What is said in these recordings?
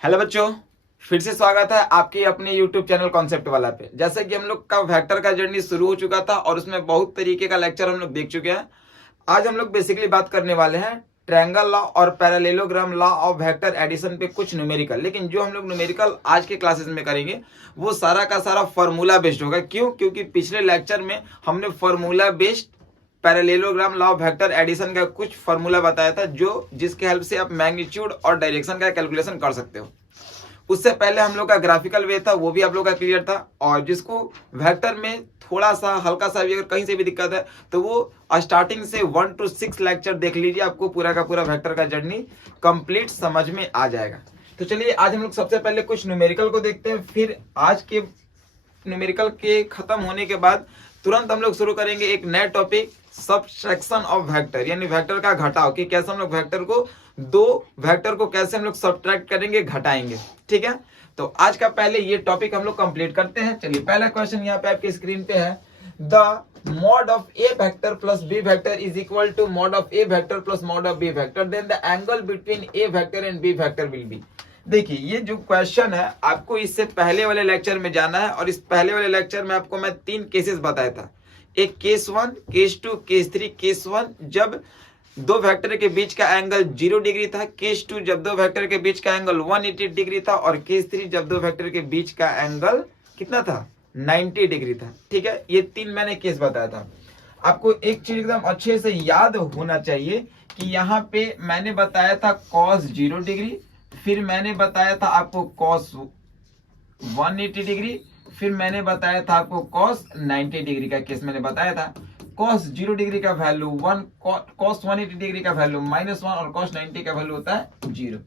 Hello बच्चों, फिर से स्वागत है आपके अपने YouTube चैनल कॉन्सेप्ट वाला पे। जैसे कि हम लोग का वेक्टर का जर्नी शुरू हो चुका था और उसमें बहुत तरीके का लेक्चर हम लोग देख चुके हैं। आज हम लोग बेसिकली बात करने वाले हैं ट्रायंगल लॉ और parallelogram law of vector addition पे कुछ न्यूमेरिकल। लेकिन जो हम लोग न्यूमेरिकल आज के क्लासेस में करेंगे वो सारा का सारा फॉर्मूला बेस्ड होगा। क्यों? क्योंकि पिछले लेक्चर में हमने formula based parallelogram law of vector addition का कुछ फॉर्मूला बताया था, जो जिसके हेल्प से आप मैग्नीट्यूड और डायरेक्शन का कैलकुलेशन कर सकते हो। उससे पहले हम लोग का ग्राफिकल वे था, वो भी आप लोग का क्लियर था। और जिसको वेक्टर में थोड़ा सा हल्का सा भी अगर कहीं से भी दिक्कत है तो वो स्टार्टिंग से 1 to 6 लेक्चर देख लीजिए, आपको पूरा का पूरा वेक्टर का जर्नी कंप्लीट समझ में आ जाएगा। तो चलिए आज हम लोग सबसे पहले कुछ न्यूमेरिकल को देखते हैं, फिर आज के न्यूमेरिकल के खत्म होने के बाद तुरंत हम लोग शुरू करेंगे एक नया टॉपिक, सबट्रैक्शन ऑफ वेक्टर, यानी वेक्टर का घटाव, कि कैसे हम लोग वेक्टर को दो वेक्टर को कैसे हम लोग सब्ट्रैक्ट करेंगे, घटाएंगे। ठीक है, तो आज का पहले ये टॉपिक हम लोग कंप्लीट करते हैं। चलिए पहला क्वेश्चन यहाँ पे आपके स्क्रीन पे है, the mod of a vector plus b vector is equal to mod of a vector plus mod of b vector, then the angle between a vector and b vector will be। देखिए ये जो question है आपको इससे पहले वाले lecture में जाना है, और इस पहले वाले लेक्चर में आपको मैं 3 केसेस बताया था, एक केस 1, केस 2, केस 3। केस 1 जब दो वेक्टर के बीच का एंगल 0 डिग्री था, केस 2 जब दो वेक्टर के बीच का एंगल 180 डिग्री था, और केस 3 जब दो वेक्टर के बीच का एंगल कितना था, 90 डिग्री था। ठीक है, ये 3 मैंने केस बताया था। आपको एक चीज एकदम अच्छे से याद होना चाहिए कि यहाँ पे मैंने बताया था cos 0 डिग्री, फिर मैंने बताया था आपको cos 180 डिग्री, फिर मैंने बताया था आपको cos 90 डिग्री का केस मैंने बताया था। cos 0 डिग्री का वैल्यू 1, cos 180 डिग्री का वैल्यू -1 और cos 90 का वैल्यू होता है 0।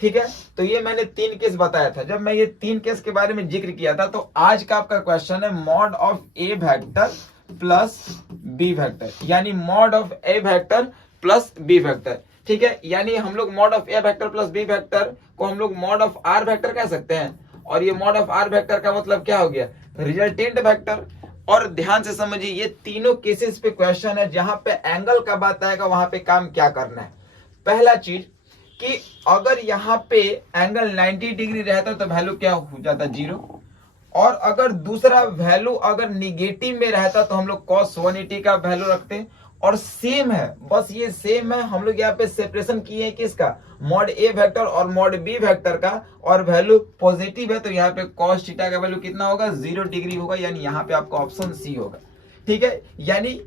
ठीक है, तो ये मैंने 3 केस बताया था। जब मैं ये 3 केस के बारे में जिक्र किया था, तो आज का आपका क्वेश्चन है mod of A vector plus B vector, यानी mod of A vector plus B vector. ठीक है, यानी हम लोग mod of A vector plus B vector को हम लोग मॉड ऑफ आर वेक्टर कह सकते हैं, और ये मॉड ऑफ आर वेक्टर का मतलब क्या हो गया, रिजल्टेंट वेक्टर। और ध्यान से समझिए, ये तीनों केसेस पे क्वेश्चन है जहां पे एंगल का बात आएगा वहां पे काम क्या करना है। पहला चीज कि अगर यहाँ पे एंगल 90 डिग्री रहता तो वैल्यू क्या हो जाता, 0। और अगर दूसरा वैल्यू अगर निगेटिव में रहता तो हम लोग cos 180 का वैल्यू रखते। और सेम है, बस ये सेम है, हम लोग यहाँ पे सेपरेशन किए हैं किसका, मॉड ए वेक्टर और मॉड बी वेक्टर का, और वैल्यू पॉजिटिव है तो यहाँ पे cos थीटा का वैल्यू कितना होगा, 0 डिग्री होगा, यानी यहाँ पे आपका ऑप्शन सी होगा। ठीक है, यानी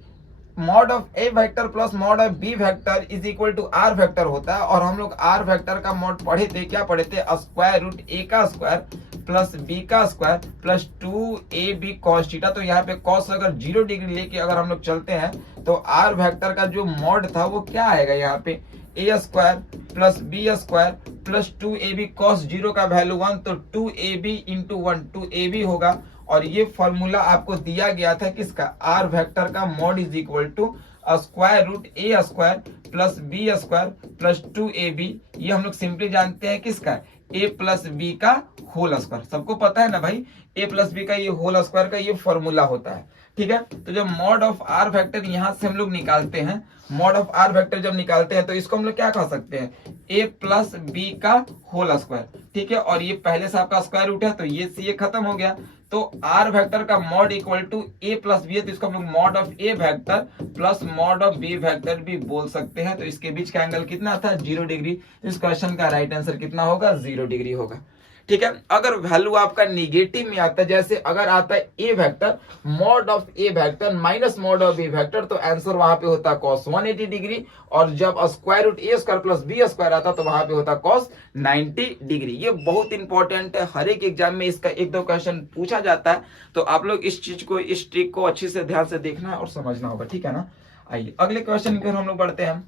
mod of A vector plus mod of B vector is equal to R vector होता है। और हम लोग आर वेक्टर का मॉड पढ़े थे, क्या पढ़े थे, स्क्वायर रूट ए का स्क्वायर प्लस बी का square plus 2ab cos theta. तो यहाँ पे cos अगर 0 डिग्री लेके अगर हम लोग चलते हैं तो आर वेक्टर का जो मॉड था वो क्या आएगा, यहाँ पे A square plus B square plus 2ab cos 0 का वैल्यू 1, तो 2ab इंटू 1 2ab होगा। और ये फॉर्मूला आपको दिया गया था किसका, आर वेक्टर का mod is equal to square root A square plus B square plus 2ab। ये हम लोग सिंपली जानते हैं किसका, a प्लस बी का होल स्क्वायर। सबको पता है ना भाई, a प्लस बी का ये होल स्क्वायर का ये फॉर्मूला होता है। ठीक है, तो जब मॉड ऑफ आर वेक्टर यहां से हम लोग निकालते हैं, मॉड ऑफ आर वेक्टर जब निकालते हैं तो इसको हम लोग क्या कह सकते हैं, a प्लस बी का होल स्क्वायर। ठीक है, और ये पहले से आपका स्क्वायर रूट है तो ये से ये खत्म हो गया। तो आर वेक्टर का mod equal to a plus B है, तो इसको हम लोग mod of A vector plus mod of B vector भी बोल सकते हैं। तो इसके बीच का एंगल कितना था, 0 डिग्री। इस क्वेश्चन का राइट आंसर कितना होगा, 0 डिग्री होगा। ठीक है, अगर वैल्यू आपका निगेटिव में आता है, जैसे अगर आता है A vector mod of A vector minus mod of B vector, तो आंसर वहां पे होता cos 180 डिग्री। और जब square root A square plus B square आता तो वहां पे होता cos 90 डिग्री। ये बहुत इंपॉर्टेंट है, हर एक एग्जाम में इसका 1-2 क्वेश्चन पूछा जाता है, तो आप लोग इस चीज को, इस ट्रिक को अच्छे से ध्यान से देखना है और समझना होगा। ठीक है ना, आइए अगले क्वेश्चन की ओर हम लोग बढ़ते हैं।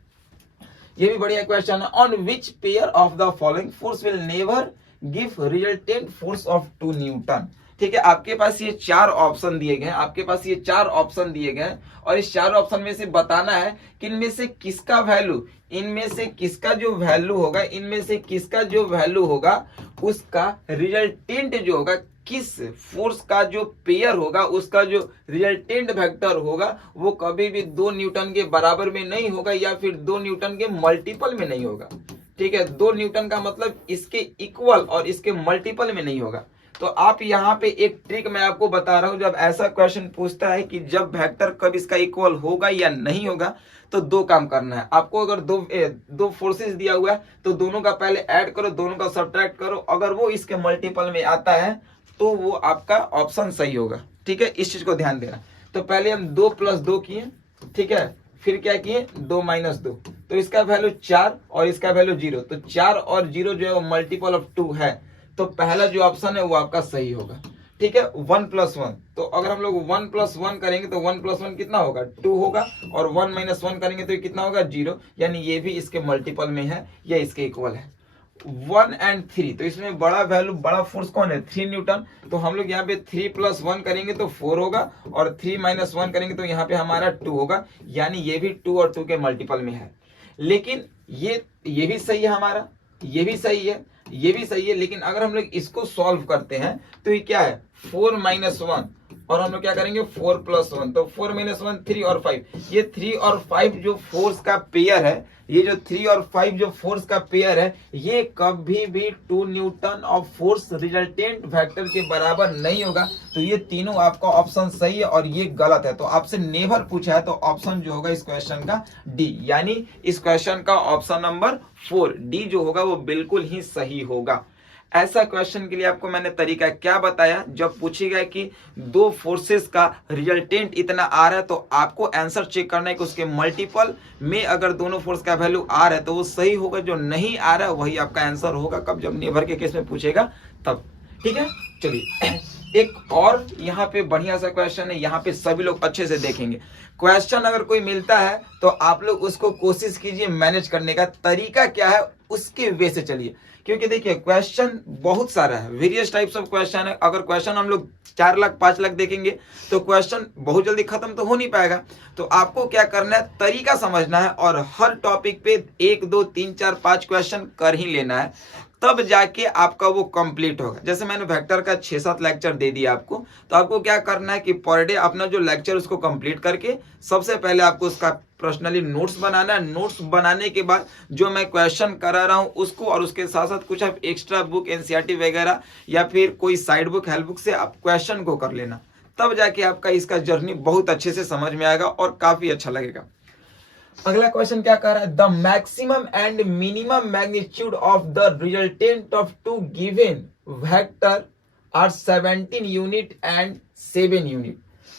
ये भी बढ़िया क्वेश्चन है, on which pair of the following force will never give resultant force of 2 Newton. ठीक है, आपके पास ये 4 ऑप्शन दिए गए हैं, आपके पास ये 4 ऑप्शन दिए गए हैं, और इस 4 ऑप्शन में से बताना है कि इनमें से किसका वैल्यू, इनमें से किसका जो वैल्यू होगा, इनमें से किसका जो वैल्यू होगा उसका रिजल्टेंट जो होगा, किस फोर्स का जो पेयर होगा उसका जो रिजल्टेंट वेक्टर होगा वो कभी भी 2 न्यूटन के बराबर में नहीं होगा, या फिर 2 न्यूटन के मल्टीपल में नहीं होगा। ठीक है, 2 न्यूटन का मतलब इसके इक्वल और इसके मल्टीपल में नहीं होगा। तो आप यहाँ पे एक ट्रिक मैं आपको बता रहा हूं, जब ऐसा क्वेश्चन पूछता है कि जब वेक्टर कब इसका इक्वल होगा या नहीं होगा, तो 2 काम करना है आपको। अगर दो फोर्सेस दिया हुआ है तो दोनों का पहले ऐड करो, दोनों का सब्ट्रैक्ट करो, अगर वो इसके मल्टीपल में आता है तो वो आपका ऑप्शन सही होगा। ठीक है, इस चीज को ध्यान देना। तो पहले हम 2 + 2 किए, ठीक है, फिर क्या किए 2 - 2, तो इसका वैल्यू 4 और इसका वैल्यू 0, तो 4 और 0 जो है वो मल्टीपल ऑफ 2 है, तो पहला जो ऑप्शन है वो आपका सही होगा। ठीक है, 1 + 1, तो अगर हम लोग 1 + 1 करेंगे तो 1 + 1 कितना होगा 2 होगा, और 1 - 1 करेंगे तो ये कितना होगा 0, यानी ये भी इसके मल्टीपल में है या इसके इक्वल है। 1 और 3, तो इसमें बड़ा वैल्यू, बड़ा फोर्स कौन है 3 न्यूटन, तो हम लोग यहाँ पे 3 + 1 करेंगे तो 4 होगा, और 3 - 1 करेंगे तो यहाँ पे हमारा 2 होगा, यानी ये भी 2 और 2 के मल्टीपल में है। लेकिन ये भी सही है हमारा, ये भी सही है, ये भी सही है, लेकिन अगर हम लोग इसको सॉल्व करते हैं तो ये क्या है 4 - 1, और हम लोग क्या करेंगे 4 + 1, तो 4 - 1 3 और 5, ये 3 और 5 जो फोर्स का पेयर है, ये जो 3 और 5 जो फोर्स का पेयर है, ये कभी भी 2 Newton of force resultant vector के बराबर नहीं होगा। तो ये तीनों आपका ऑप्शन सही है और ये गलत है। तो आपसे नेवर पूछा है, तो ऑप्शन जो होगा इस क्वेश्चन का डी, यानी इस क्वेश्चन का ऑप्शन नंबर 4 डी जो होगा वो बिल्कुल ही सही होगा। ऐसा क्वेश्चन के लिए आपको मैंने तरीका क्या बताया, जब पूछेगा कि 2 फोर्सेस का रिजल्टेंट इतना आ रहा है, तो आपको आंसर चेक करना है कि उसके मल्टीपल में अगर दोनों फोर्स का वैल्यू आ रहा है तो वो सही होगा, जो नहीं आ रहा है वही आपका आंसर होगा। कब, जब नेवर के केस में पूछेगा तब। ठीक है, चलिए एक और यहाँ पे बढ़िया सा क्वेश्चन है, यहाँ पे सभी लोग अच्छे से देखेंगे। क्वेश्चन अगर कोई मिलता है तो आप लोग उसको कोशिश कीजिए मैनेज करने का, तरीका क्या है उसके वे से चलिए, क्योंकि देखिए क्वेश्चन बहुत सारा है, वेरियस टाइप्स ऑफ क्वेश्चन है। अगर क्वेश्चन हम लोग 4 लाख 5 लाख देखेंगे तो क्वेश्चन बहुत जल्दी खत्म तो हो नहीं पाएगा। तो आपको क्या करना है, तरीका समझना है और हर टॉपिक पे 1 2 3 4 5 क्वेश्चन कर ही लेना है, तब जाके आपका वो कंप्लीट होगा। जैसे मैंने वेक्टर का 6-7 लेक्चर दे दिया आपको, तो आपको क्या करना है कि पर डे अपना जो लेक्चर उसको कंप्लीट करके सबसे पहले आपको उसका पर्सनली नोट्स बनाना है। नोट्स बनाने के बाद जो मैं क्वेश्चन करा रहा हूँ उसको, और उसके साथ साथ कुछ आप एक्स्ट्रा बुक एनसीईआरटी वगैरह या फिर कोई साइड बुक हेल्प बुक से आप क्वेश्चन को कर लेना, तब जाके आपका इसका जर्नी बहुत अच्छे से समझ में आएगा और काफी अच्छा लगेगा। अगला क्वेश्चन क्या कर रहा है, the maximum and minimum magnitude of the resultant of 2 given vector are 17 unit and 7 unit.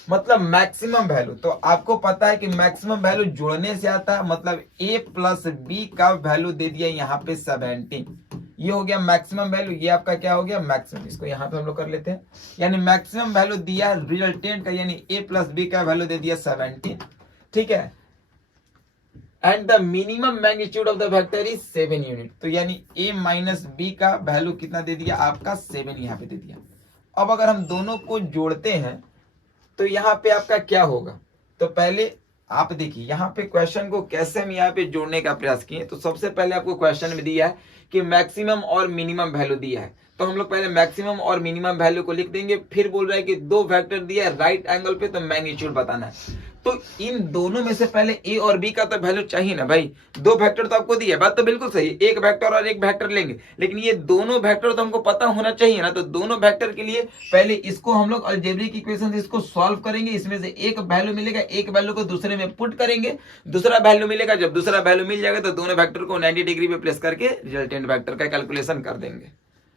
मतलब मैक्सिमम वैल्यू, तो आपको पता है कि मैक्सिमम वैल्यू जोड़ने से आता है, मतलब a + b का वैल्यू दे दिया यहाँ पे 17, ये हो गया मैक्सिमम वैल्यू। ये आपका क्या हो गया मैक्सिमम, इसको यहाँ पे हम लोग कर लेते हैं, यानी मैक्सिमम वैल्यू दिया रिजल्टेंट का, यानी a + b का वैल्यू दे दिया 17, ठीक है, and the minimum magnitude of the vector is 7 unit, तो यानी a - b का वैल्यू कितना दे दिया आपका 7 यहाँ पे दे दिया। अब अगर हम दोनों को जोड़ते हैं तो यहाँ पे आपका क्या होगा, तो पहले आप देखिए यहाँ पे क्वेश्चन को कैसे हम यहाँ पे जोड़ने का प्रयास किए। तो सबसे पहले आपको क्वेश्चन में दिया है कि मैक्सिमम और मिनिमम वैल्यू दिया है, तो हम लोग पहले मैक्सिमम और मिनिमम वैल्यू को लिख देंगे। फिर बोल रहा है कि 2 वेक्टर दिया है राइट एंगल पे, तो मैग्नीट्यूड बताना है। तो इन दोनों में से पहले a और b का तो वैल्यू चाहिए ना भाई, 2 वेक्टर तो आपको दिया है, बात तो बिल्कुल सही, एक वेक्टर और एक वेक्टर लेंगे, लेकिन ये दोनों वेक्टर तो हमको पता होना चाहिए ना। तो दोनों वेक्टर के लिए पहले इसको हम लोग अलजेब्रिक इक्वेशन इसको सॉल्व करेंगे, इसमें से एक वैल्यू मिलेगा, एक वैल्यू को दूसरे में पुट करेंगे, दूसरा वैल्यू मिलेगा। जब दूसरा वैल्यू मिल जाएगा तो दोनों वेक्टर को 90 डिग्री पे प्लेस करके रिजल्टेंट वेक्टर का कैलकुलेशन कर देंगे,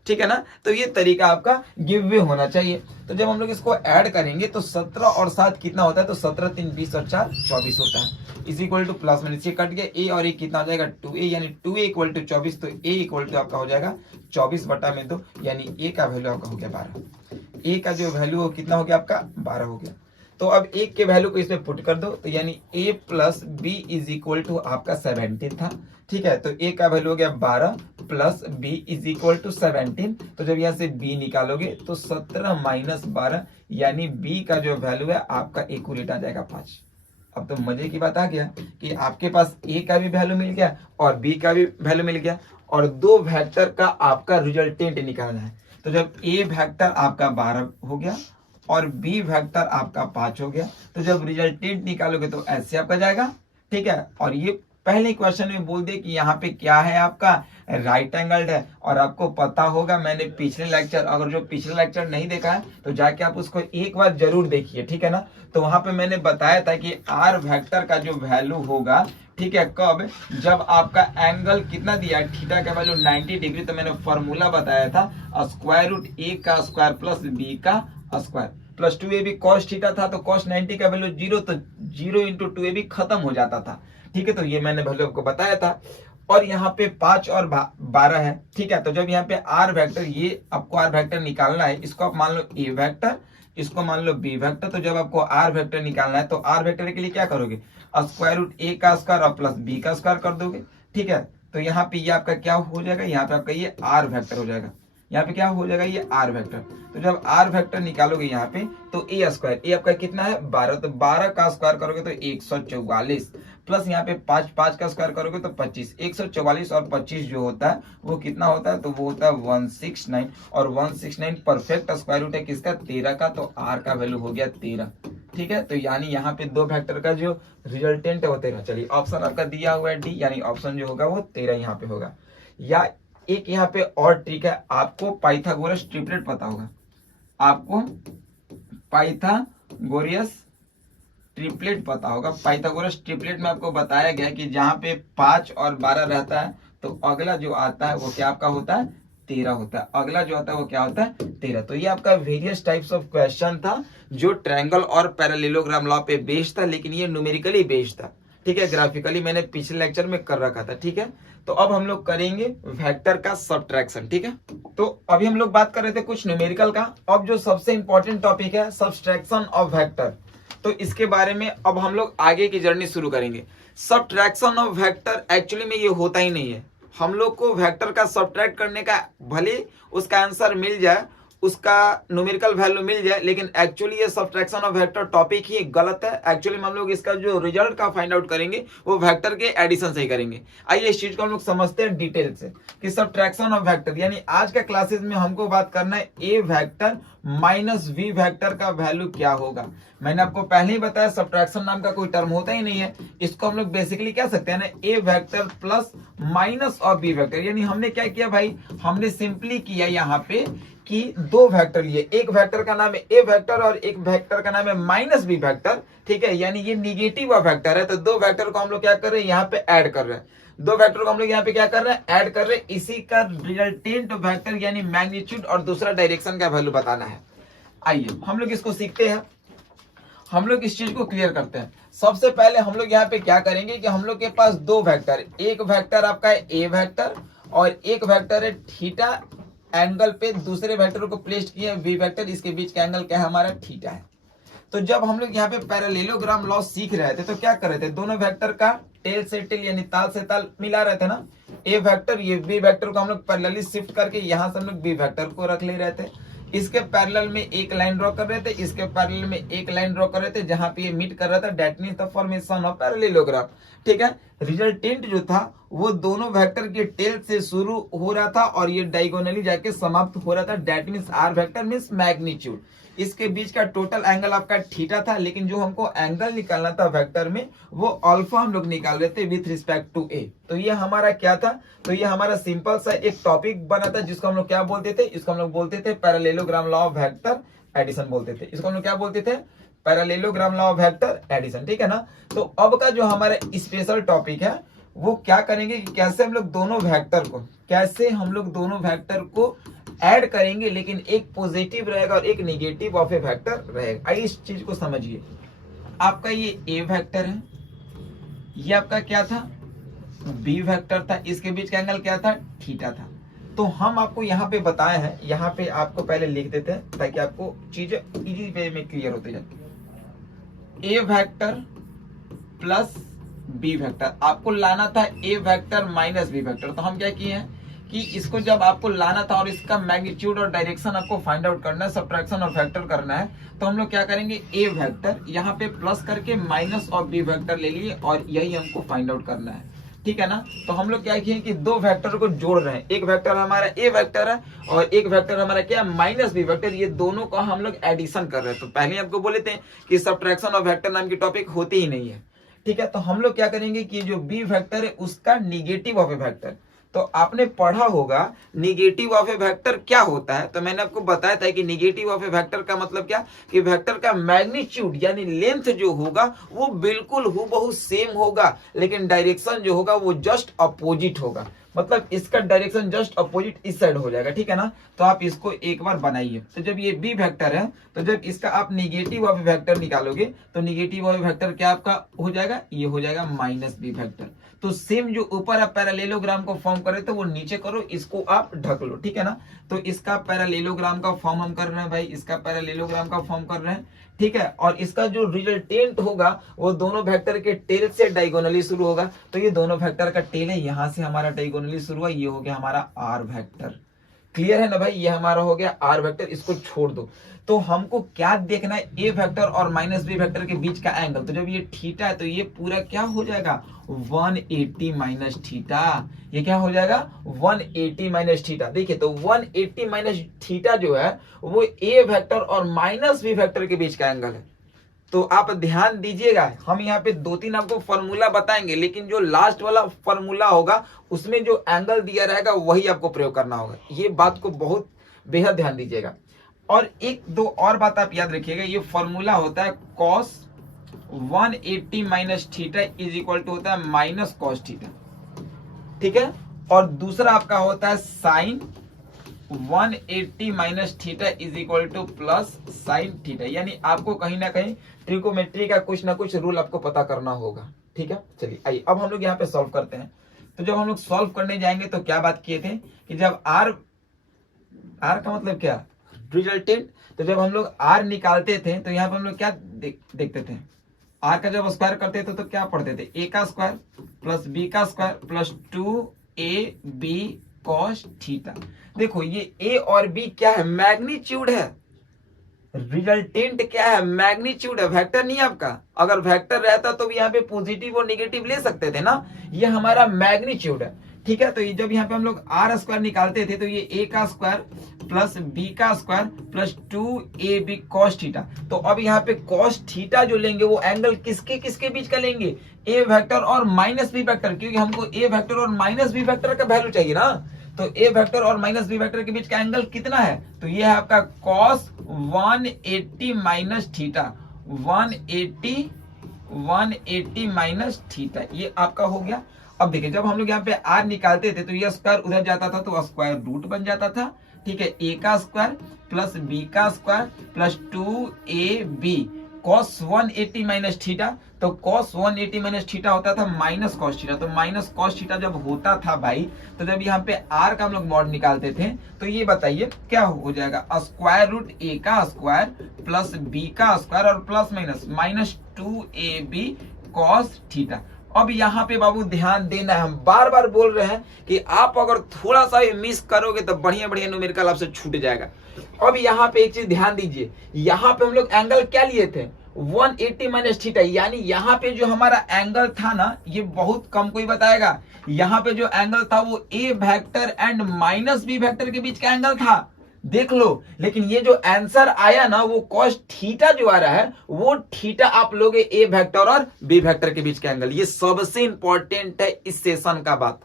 ठीक है ना। तो ये तरीका आपका गिव वे होना चाहिए। तो जब हम लोग इसको ऐड करेंगे तो 17 और 7 कितना होता है, तो 17 3 20 और 4 24 होता है, is equal to plus minus ये कट गया, a और a कितना हो जाएगा 2a, यानी 2a = 24, तो a = आपका हो जाएगा 24/2, यानी a का वैल्यू आपका हो गया 12। a का जो वैल्यू कितना हो गया आपका 12 हो गया। तो अब एक के वैल्यू को इसमें पुट कर दो, तो यानी a + b = आपका 17 था, ठीक है। तो a का वैल्यू हो गया 12 + b = 17। तो जब यहाँ से b निकालोगे तो 17 - 12, यानी b का जो वैल्यू है आपका एक्यूरेट आ जाएगा 5। अब तो मजे की बात आ गया कि आपके पास a का भी वैल्यू मिल गया और b का भी वैल्यू मिल गया, और 2 वेक्टर का आपका रिजल्टेंट निकालना है। तो जब a वेक्टर आपका 12 हो गया और b वेक्टर आपका 5 हो गया, तो जब रिजल्टेंट निकालोगे तो ऐसे आपका जाएगा, ठीक है। और ये पहले क्वेश्चन में बोल दे कि यहाँ पे क्या है, आपका राइट एंगल्ड है। और आपको पता होगा, मैंने पिछले लेक्चर, अगर जो पिछले लेक्चर नहीं देखा है तो जाके आप उसको एक बार जरूर देखिए, ठीक है ना। तो वहां पे मैंने बताया था कि आर वेक्टर का जो वैल्यू होगा, ठीक है, कब, जब आपका एंगल कितना दिया है, थीटा का वैल्यू 90 डिग्री, तो मैंने फॉर्मूला बताया था स्क्वायर रूट ए का स्क्वायर प्लस बी का square plus 2ab cos theta था, तो cos 90 का वैल्यू 0, तो 0 इंटू 2ab खत्म हो जाता था, ठीक है। तो ये मैंने वैल्यू आपको बताया था। और यहाँ पे 5 और 12 है, ठीक है। तो जब यहाँ पे आर वेक्टर, ये आपको आर वेक्टर निकालना है, इसको आप मान लो ए वेक्टर, इसको मान लो बी वेक्टर। तो जब आपको आर वेक्टर निकालना है तो आर वेक्टर के लिए क्या करोगे, स्क्वायर रूट ए का स्क्वायर और प्लस बी का स्क्वायर कर दोगे, ठीक है। तो यहाँ पे ये आपका क्या हो जाएगा, यहाँ पे आपका ये आर वेक्टर हो जाएगा, यहाँ पे क्या हो जाएगा, ये आर वेक्टर। तो जब आर वेक्टर निकालोगे यहाँ पे, तो ए स्क्वायर, ए आपका कितना है 12, तो 12 का स्क्वायर करोगे तो 144, प्लस यहाँ पे 5 का स्क्वायर करोगे तो 25। 144 और 25 जो होता है वो कितना होता है, तो वो होता है 169, और 169 परफेक्ट स्क्वायर रूट है किसका, 13 का, तो आर का वैल्यू हो गया 13, ठीक है। तो यानी यहाँ पे दो वेक्टर का जो रिजल्टेंट है वो 13। चलिए ऑप्शन आपका दिया हुआ है डी, यानी ऑप्शन जो होगा वो 13 यहाँ पे होगा। या एक यहाँ पे और ट्रिक है, आपको पाइथागोरस ट्रिपलेट पता होगा, आपको पाइथागोरस ट्रिपलेट पता होगा। पाइथागोरस ट्रिपलेट में आपको बताया गया कि जहां पे 5 और 12 रहता है तो अगला जो आता है वो क्या आपका होता है, 13 होता है। अगला जो आता है वो क्या होता है, 13। तो ये आपका वेरियस टाइप्स ऑफ क्वेश्चन था जो ट्रायंगल और पैरेललोग्राम लॉ पे बेस्ड था, लेकिन ये न्यूमेरिकली बेस्ड था, ठीक है। ग्राफिकली मैंने पिछले लेक्चर में कर रखा था, ठीक है। तो अब हम लोग करेंगे वेक्टर का सब्ट्रैक्शन, ठीक है। तो अभी हम लोग बात कर रहे थे कुछ न्यूमेरिकल का। अब जो सबसे इंपॉर्टेंट टॉपिक है सब्ट्रैक्शन ऑफ वेक्टर, तो इसके बारे में अब हम लोग आगे की जर्नी शुरू करेंगे। सब्ट्रैक्शन ऑफ वेक्टर एक्चुअली में ये होता ही नहीं है। हम लोग को वेक्टर का सब्ट्रैक्ट करने का, भले उसका आंसर मिल जाए, उसका न्यूमेरिकल वैल्यू मिल जाए, लेकिन एक्चुअली ये सब्ट्रैक्शन ऑफ वेक्टर टॉपिक ही गलत है। एक्चुअली में हम लोग इसका जो रिजल्ट का फाइंड आउट करेंगे वो वेक्टर के एडिशन से ही करेंगे। आइए इस चीज को हम लोग समझते हैं डिटेल से कि सब्ट्रैक्शन ऑफ वेक्टर, यानी आज का क्लासेस में हमको बात करना है A vector minus B vector का वैल्यू क्या होगा। मैंने आपको पहले ही बताया सब्ट्रैक्शन नाम का कोई टर्म होता ही नहीं है। इसको हम लोग बेसिकली कह सकते हैं ना, A vector plus minus of B vector. यानी हमने क्या किया भाई, हमने सिंपली किया यहाँ पे कि दो वेक्टर लिए, एक वेक्टर का नाम है ए वेक्टर और एक वेक्टर का नाम है माइनस बी वेक्टर, ठीक है। यानी ये निगेटिव वेक्टर है, तो दो वेक्टर को हम लोग क्या कर रहे हैं, यहाँ पे ऐड कर रहे हैं। दो वेक्टर को हम लोग यहाँ पे क्या कर रहे हैं, ऐड कर रहे हैं। इसी का रिजल्टेंट वेक्टर यानी मैग्नीट्यूड और दूसरा डायरेक्शन का वैल्यू बताना है। आइए हम लोग इसको सीखते हैं, हम लोग इस चीज को क्लियर करते हैं। सबसे पहले हम लोग यहाँ पे क्या करेंगे कि हम लोग के पास दो वेक्टर, एक वेक्टर आपका है ए वेक्टर और एक वेक्टर है थीटा एंगल पे, दूसरे वेक्टर को प्लेस किए बी वेक्टर, इसके बीच का एंगल क्या है हमारा, थीटा है। तो जब हम लोग यहाँ पे पैरेललोग्राम लॉ सीख रहे थे तो क्या कर रहे थे, दोनों वेक्टर का टेल से टेल यानी ताल से ताल मिला रहे थे ना। ए वेक्टर, ये बी वेक्टर को हम लोग पैरेलली शिफ्ट करके यहाँ से हम लोग बी वेक्टर को रख ले रहे थे। इसके पैरेलल में एक लाइन ड्रॉ कर रहे थे, इसके पैरेलल में एक लाइन ड्रॉ कर रहे थे, जहां पे ये मीट कर रहा था। That means the formation of parallelogram, ठीक है। रिजल्टेंट जो था वो दोनों वेक्टर के टेल से शुरू हो रहा था और ये डायगोनली जाके समाप्त हो रहा था। That means R vector means magnitude. इसके बीच का टोटल एंगल आपका थीटा था, लेकिन जो हमको एंगल निकालना था वेक्टर में वो अल्फा हम लोग निकाल रहे थे विथ रिस्पेक्ट टू ए। तो ये हमारा क्या था, तो ये हमारा सिंपल सा एक टॉपिक बना था जिसको हम लोग क्या बोलते थे, इसको हम लोग बोलते थे parallelogram law of vector addition बोलते थे। इसको हम लोग क्या बोलते थे, parallelogram law of vector addition, ठीक है ना। तो अब का जो हमारा स्पेशल टॉपिक है वो क्या करेंगे कि कैसे हम लोग दोनों वेक्टर को ऐड करेंगे, लेकिन एक पॉजिटिव रहेगा और एक नेगेटिव ऑफ ए वेक्टर रहेगा। आइए इस चीज को समझिए। आपका ये ए वेक्टर है, ये आपका क्या था, बी वेक्टर था, इसके बीच का एंगल क्या था, थीटा था। तो हम आपको यहाँ पे बताए हैं, यहाँ पे आपको पहले लिख देते हैं ताकि आपको चीजें इजी वे में क्लियर होते जाए। ए वेक्टर प्लस बी वेक्टर, आपको लाना था ए वेक्टर माइनस बी वेक्टर। तो हम क्या किए हैं कि इसको जब आपको लाना था और इसका मैग्नीट्यूड और डायरेक्शन आपको फाइंड आउट करना है, सब्ट्रैक्शन और वेक्टर करना है, तो हम लोग क्या करेंगे, ए वेक्टर यहाँ पे प्लस करके माइनस ऑफ बी वेक्टर ले लिए और यही हमको फाइंड आउट करना है, ठीक है ना। तो हम लोग क्या किए कि दो वेक्टर को जोड़ रहे हैं, एक वेक्टर हमारा ए वेक्टर है और एक वेक्टर हमारा क्या माइनस बी वेक्टर, ये दोनों का हम लोग एडिशन कर रहे हैं। तो पहले आपको बोले थे कि सब्ट्रैक्शन ऑफ वेक्टर नाम की टॉपिक होती ही नहीं है, ठीक है, तो हम लोग क्या करेंगे कि जो बी वेक्टर है उसका निगेटिव ऑफ ए वेक्टर, तो आपने पढ़ा होगा निगेटिव ऑफ ए वेक्टर क्या होता है। तो मैंने आपको बताया था कि निगेटिव ऑफ ए वेक्टर का मतलब क्या, कि वेक्टर का मैग्नीट्यूड यानी लेंथ जो होगा वो बिल्कुल हूबहू सेम होगा, लेकिन डायरेक्शन जो होगा वो जस्ट अपोजिट होगा, मतलब इसका डायरेक्शन जस्ट अपोजिट इस साइड हो जाएगा। ठीक है ना, तो आप इसको एक बार बनाइए। तो जब ये बी वेक्टर है, तो जब इसका आप निगेटिव ऑफ वेक्टर निकालोगे तो निगेटिव ऑफ वेक्टर क्या आपका हो जाएगा, ये हो जाएगा माइनस बी वेक्टर। तो सेम जो ऊपर आप पैरेललोग्राम को फॉर्म करे तो वो नीचे करो, इसको आप ढक लो। ठीक है ना, तो इसका पैरेललोग्राम का फॉर्म हम कर रहे हैं भाई, इसका पैरेललोग्राम का फॉर्म कर रहे हैं। ठीक है, और इसका जो रिजल्टेंट होगा वो दोनों वेक्टर के टेल से डायगोनली शुरू होगा। तो ये दोनों वेक्टर का टेल है, यहां से हमारा डायगोनली शुरू हुआ, ये हो गया हमारा आर वेक्टर। क्लियर है ना भाई, ये हमारा हो गया आर वेक्टर, इसको छोड़ दो। तो हमको क्या देखना है, ए वेक्टर और माइनस बी वेक्टर के बीच का एंगल। तो जब ये थीटा है तो ये पूरा क्या हो जाएगा 180 माइनस थीटा, ये क्या हो जाएगा 180 माइनस थीटा। देखिए तो 180 माइनस थीटा जो है वो ए वेक्टर और माइनस बी वेक्टर के बीच का एंगल है। तो आप ध्यान दीजिएगा, हम यहाँ पे 2-3 आपको फॉर्मूला बताएंगे, लेकिन जो लास्ट वाला फॉर्मूला होगा उसमें जो एंगल दिया रहेगा वही आपको प्रयोग करना होगा। ये बात को बहुत बेहद ध्यान दीजिएगा। और एक दो और बात आप याद रखिएगा, ये फॉर्मूला होता है cos 180 minus theta is equal to होता है माइनस कॉस थीटा। ठीक है, और दूसरा आपका होता है sine 180 minus theta is equal to plus sine theta. यानी आपको कहीं ना कहीं ट्रिकोमेट्री का कुछ ना कुछ रूल आपको पता करना होगा। ठीक है, चलिए आइए अब हम लोग यहाँ पे सॉल्व करते हैं। तो जब हम लोग सॉल्व करने जाएंगे तो क्या बात किए थे कि जब आर का मतलब क्या, रिजल्टेंट। तो जब हम लोग आर निकालते थे तो यहाँ पे हम लोग क्या देखते थे, आर का जब स्क्वायर करते थे तो क्या पढ़ते थे, ए का स्क्वायर प्लस बी का square plus 2ab cos theta. देखो ये ए और बी क्या है, मैग्नीट्यूड है, रिजल्टेंट क्या है, मैग्नीट्यूड है, वेक्टर नहीं आपका। अगर वेक्टर रहता तो यहाँ पे पॉजिटिव और नेगेटिव ले सकते थे ना, ये हमारा मैग्नीट्यूड है। ठीक है, तो जब यहाँ पे हम लोग आर स्क्वायर निकालते थे तो ये ए का स्क्वायर प्लस बी का square plus 2ab cos theta. तो अब यहाँ पे cos थीटा जो लेंगे वो एंगल किसके किसके बीच का लेंगे, ए वेक्टर और माइनस बी वेक्टर, क्योंकि हमको ए वेक्टर और माइनस बी वेक्टर का वैल्यू चाहिए ना। तो ए वेक्टर और माइनस बी वेक्टर के बीच का एंगल कितना है, तो ये है आपका cos 180 minus theta, 180 minus theta, ये आपका हो गया। अब देखिए जब हम लोग यहाँ पे आर निकालते थे तो ये स्क्वायर उधर जाता था तो स्क्वायर रूट बन जाता था। ठीक है, ए का स्क्वायर प्लस बी का square plus 2ab cos 180 minus theta. तो cos 180 माइनस थीटा होता था माइनस cos थीटा। तो माइनस cos थीटा जब होता था भाई, तो जब यहाँ पे r का हम लोग मॉड निकालते थे तो ये बताइए क्या हो जाएगा, स्क्वायर रूट ए का स्क्वायर प्लस बी का स्क्वायर और plus minus 2ab cos theta. अब यहाँ पे बाबू ध्यान देना है, हम बार बार बोल रहे हैं कि आप अगर थोड़ा सा भी मिस करोगे तो बढ़िया बढ़िया न्यूमेरिकल आपसे छूट जाएगा। अब यहाँ पे एक चीज ध्यान दीजिए, यहाँ पे हम लोग एंगल क्या लिए थे 180 माइनस थीटा, यानी यहाँ पे जो हमारा एंगल था ना ये बहुत कम कोई बताएगा। यहाँ पे जो एंगल था वो A vector and minus B vector के बीच का एंगल था, देख लो। लेकिन ये जो आंसर आया ना वो cos थीटा जो आ रहा है वो थीटा आप लोगे ए वेक्टर और बी वेक्टर के बीच का एंगल। ये सबसे इंपॉर्टेंट है इस सेशन का बात।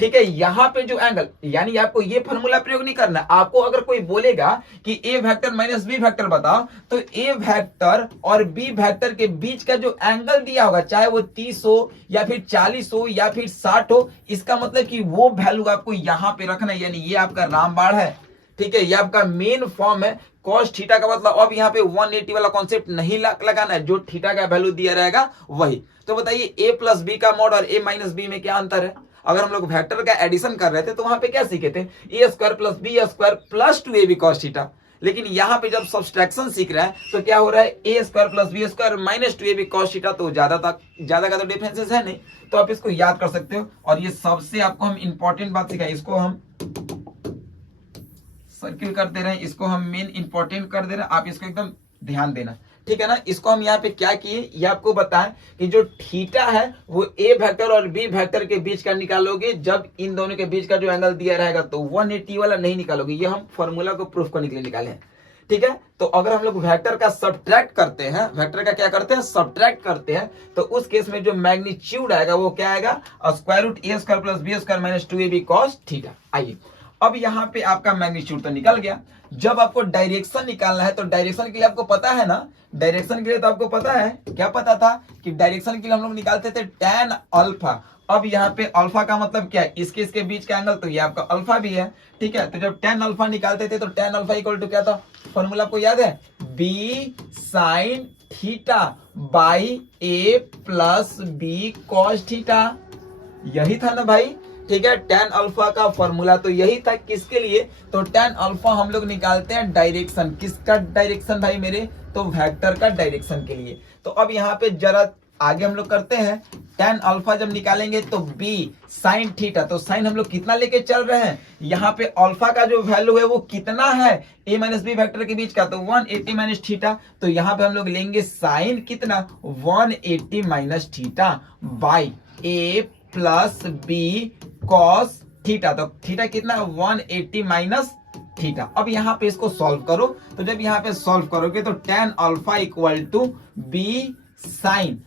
ठीक है, यहाँ पे जो एंगल, यानी आपको ये फॉर्मूला प्रयोग नहीं करना। आपको अगर कोई बोलेगा कि ए वेक्टर माइनस बी वेक्टर बताओ, तो ए वेक्टर और बी वेक्टर के बीच का जो एंगल दिया होगा, चाहे वो 30 हो या फिर 40 हो या फिर 60 हो, इसका मतलब कि वो वैल्यू आपको यहाँ पे रखना है। यानी ये आपका रामबाण है। ठीक है, ये आपका मेन फॉर्म है cos थीटा का मतलब। अब यहाँ पे 180 वाला कॉन्सेप्ट नहीं लगाना है, जो थीटा का वैल्यू दिया रहेगा वही। तो बताइए a प्लस बी का मॉड और a माइनस बी में क्या अंतर है। अगर हम लोग वेक्टर का एडिशन कर रहे थे तो वहां पे क्या सीखे थे, A square plus B square plus 2ab cos theta. लेकिन यहाँ पे जब सब्सट्रैक्शन सीख रहा है तो क्या हो रहा है, A square plus B square minus 2ab cos theta. तो ज्यादा का तो डिफरेंसेस है नहीं, तो आप इसको याद कर सकते हो। और ये सबसे आपको हम इंपॉर्टेंट बात सिखाए, इसको हम सर्किल कर दे रहे हैं, इसको हम मेन इंपॉर्टेंट कर दे रहे हैं, आप इसको एकदम ध्यान देना। ठीक है ना, इसको हम यहाँ पे क्या किए ये आपको बताएं कि जो थीटा है वो ए वेक्टर और बी वेक्टर के बीच का निकालोगे जब इन दोनों के बीच का जो एंगल दिया रहेगा। तो 180 वाला नहीं निकालोगे, ये हम फॉर्मूला को प्रूफ करने के लिए निकाले हैं। ठीक है। तो अगर हम लोग वेक्टर का सब्ट्रैक्ट करते हैं, वेक्टर का क्या करते हैं, सब्ट्रैक्ट करते हैं, तो उस केस में जो मैग्नीट्यूड आएगा वो क्या आएगा, square root A square plus B square minus 2ab cos theta. आइए अब यहाँ पे आपका मैग्नीट्यूड तो निकल गया। जब आपको डायरेक्शन निकालना है तो डायरेक्शन के लिए आपको पता है ना, डायरेक्शन के लिए तो आपको पता है, क्या पता था कि डायरेक्शन के लिए हम लोग निकालते थे tan अल्फा। अब यहाँ पे अल्फा का मतलब क्या है, इसके बीच का एंगल, तो ये आपका अल्फा भी है, ठीक है। तो जब tan अल्फा निकालते थे तो tan अल्फा इक्वल टू क्या था, फॉर्मूला आपको याद है, b sin theta by a plus b cos theta, यही था ना भाई, ठीक है। tan अल्फा का फॉर्मूला तो यही था, किसके लिए, तो tan अल्फा हम लोग निकालते हैं डायरेक्शन, किसका डायरेक्शन भाई मेरे, तो वेक्टर का डायरेक्शन के लिए। तो अब यहाँ पे जरा आगे हम लोग करते हैं, tan अल्फा जब निकालेंगे तो b sin थीटा, तो साइन हम लोग कितना लेके चल रहे हैं, यहाँ पे अल्फा का जो वैल्यू है वो कितना है, a माइनस बी वेक्टर के बीच का, तो 180 माइनस थीटा, तो यहाँ पे हम लोग लेंगे साइन कितना 180 minus theta by a plus B cos theta, तो थीटा कितना 180 माइनस थीटा। अब यहाँ पे इसको सॉल्व करो, तो जब यहाँ पे सॉल्व करोगे तो tan alpha equal to B sine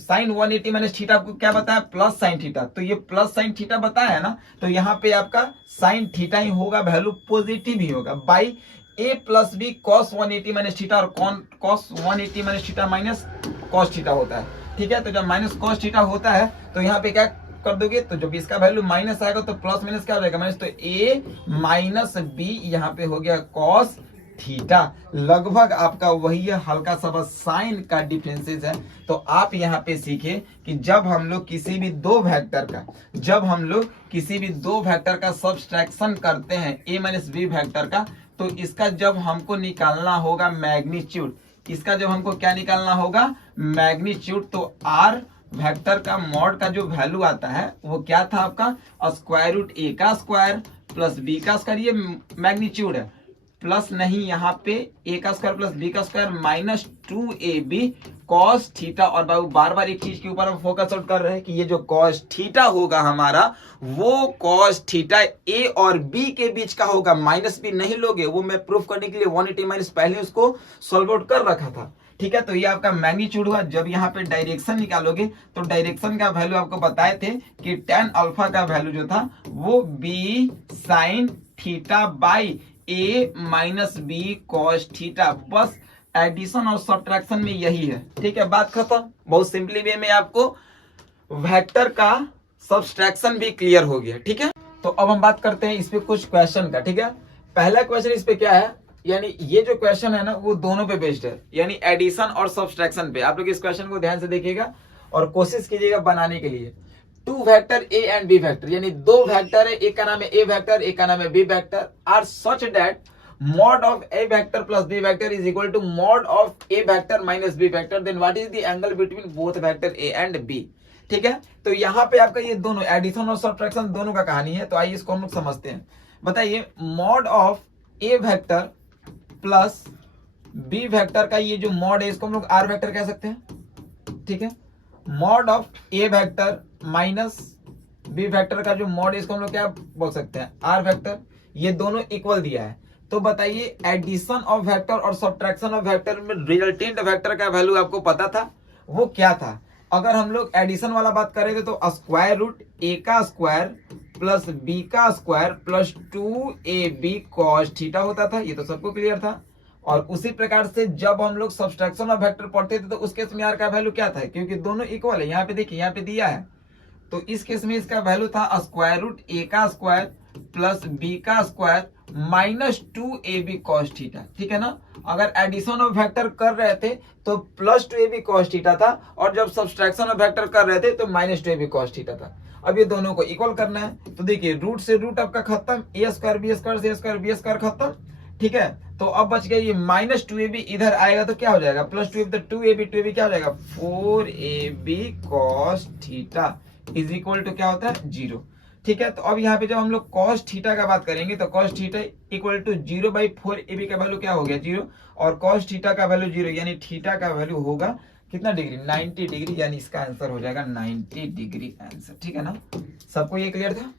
180 minus theta आपको क्या बताया, प्लस साइन थीटा, तो ये प्लस साइन थीटा बताया है ना, तो यहाँ पे आपका साइन थीटा ही होगा, वैल्यू पॉजिटिव ही होगा, by a plus B cos 180 minus theta, और cos 180 minus theta minus cos theta होता है, ठीक है। तो जब माइनस कॉस थीटा होता है तो यहाँ पे क्या कर दोगे, तो जब इसका वैल्यू माइनस आएगा तो प्लस माइनस क्या हो जाएगा, माइनस, तो a माइनस बी यहाँ पे हो गया कॉस थीटा, लगभग आपका वही है, हल्का सा बस साइन का डिफरेंसेस है। तो आप यहाँ पे सीखे कि जब हम लोग किसी भी दो वेक्टर का सब्सट्रैक्शन करते हैं a माइनस बी वेक्टर का, तो इसका जब हमको निकालना होगा मैग्नीट्यूड, इसका जब हमको क्या निकालना होगा, मैग्नीट्यूड, तो r वेक्टर का मॉड का जो वैल्यू आता है वो क्या था आपका, स्क्वायर रूट a का स्क्वायर प्लस b का स्क्वायर, ये मैग्नीट्यूड है, प्लस नहीं यहाँ पे a का स्क्वायर प्लस b का square minus 2ab cos theta. और बाबू बार बार एक चीज के ऊपर हम फोकस आउट कर रहे हैं कि ये जो cos थीटा होगा हमारा, वो cos थीटा a और b के बीच का होगा, माइनस b नहीं लोगे, वो मैं प्रूफ करने के लिए 180 माइनस पहले उसको सॉल्व आउट कर रखा था, ठीक है। तो ये आपका मैग्नीट्यूड हुआ। जब यहाँ पे डायरेक्शन निकालोगे तो डायरेक्शन का वैल्यू आपको बताए थे कि tan अल्फा का वैल्यू जो था वो b sin theta by a minus B cos theta, बस एडिशन और सब्ट्रैक्शन में यही है, ठीक है, बात खत्म। बहुत सिंपली वे में आपको वेक्टर का सब्ट्रैक्शन भी क्लियर हो गया, ठीक है। तो अब हम बात करते हैं इस पे कुछ क्वेश्चन का, ठीक है। पहला क्वेश्चन इस पे क्या है, यानी ये जो क्वेश्चन है ना वो दोनों पे बेस्ड है, यानी एडिशन और सब्ट्रैक्शन पे। आप लोग इस क्वेश्चन को ध्यान से देखिएगा और कोशिश कीजिएगा बनाने के लिए। Two vector A and B vector, यानी दो वेक्टर है, एक का नाम है ए वेक्टर, एक का नाम है B vector, are such that mod of a vector plus b vector is equal to mod of a vector minus b vector, then what is the angle between both vector a and b, ठीक है। तो यहाँ पे आपका ये दोनों addition और subtraction दोनों का कहानी है, तो आइए इसको हम लोग समझते हैं। बताइए mod of a vector plus b vector का ये जो मॉड है इसको हम लोग r वेक्टर कह सकते हैं, ठीक है। Mod of a vector minus b vector का जो मॉड है इसको हम लोग क्या बोल सकते हैं, r वेक्टर, ये दोनों इक्वल दिया है। तो बताइए एडिशन ऑफ वेक्टर और सब्ट्रैक्शन ऑफ वेक्टर में रिजल्टेंट वेक्टर का वैल्यू आपको पता था, वो क्या था। अगर हम लोग एडिशन वाला बात कर रहे थे तो स्क्वायर रूट a का स्क्वायर प्लस b का square plus 2ab cos theta होता था, ये तो सबको क्लियर था। और उसी प्रकार से जब हम लोग सब्ट्रैक्शन ऑफ वेक्टर पढ़ते थे तो उस केस में r का वैल्यू क्या था, क्योंकि दोनों इक्वल है, यहाँ पे देखिए यहाँ पे दिया है, तो इस केस में इसका वैल्यू था स्क्वायर रूट a का स्क्वायर प्लस b का square minus 2ab cos theta, ठीक है ना। अगर एडिशन ऑफ वेक्टर कर रहे थे तो प्लस 2ab cos थीटा था, और जब सब्ट्रैक्शन ऑफ वेक्टर कर रहे थे तो माइनस 2ab cos थीटा था। अब ये दोनों को इक्वल करना है, तो देखिए रूट से रूट आपका खत्म, a स्क्वायर b स्क्वायर से स्क्वायर b स्क्वायर खत्म, ठीक है। तो अब बच गया ये माइनस 2ab, इधर आएगा तो क्या हो जाएगा प्लस 2ab, तो 2ab क्या हो जाएगा 4ab cos theta is equal to क्या होता है 0, ठीक है। तो अब यहाँ पे जब हम लोग cos थीटा का बात करेंगे तो cos theta equal to 0 by 4ab का वैल्यू क्या हो गया 0, और cos थीटा का वैल्यू 0, यानी थीटा का वैल्यू होगा कितना डिग्री 90 डिग्री, यानी इसका आंसर हो जाएगा 90 डिग्री आंसर, ठीक है ना। सबको ये क्लियर था।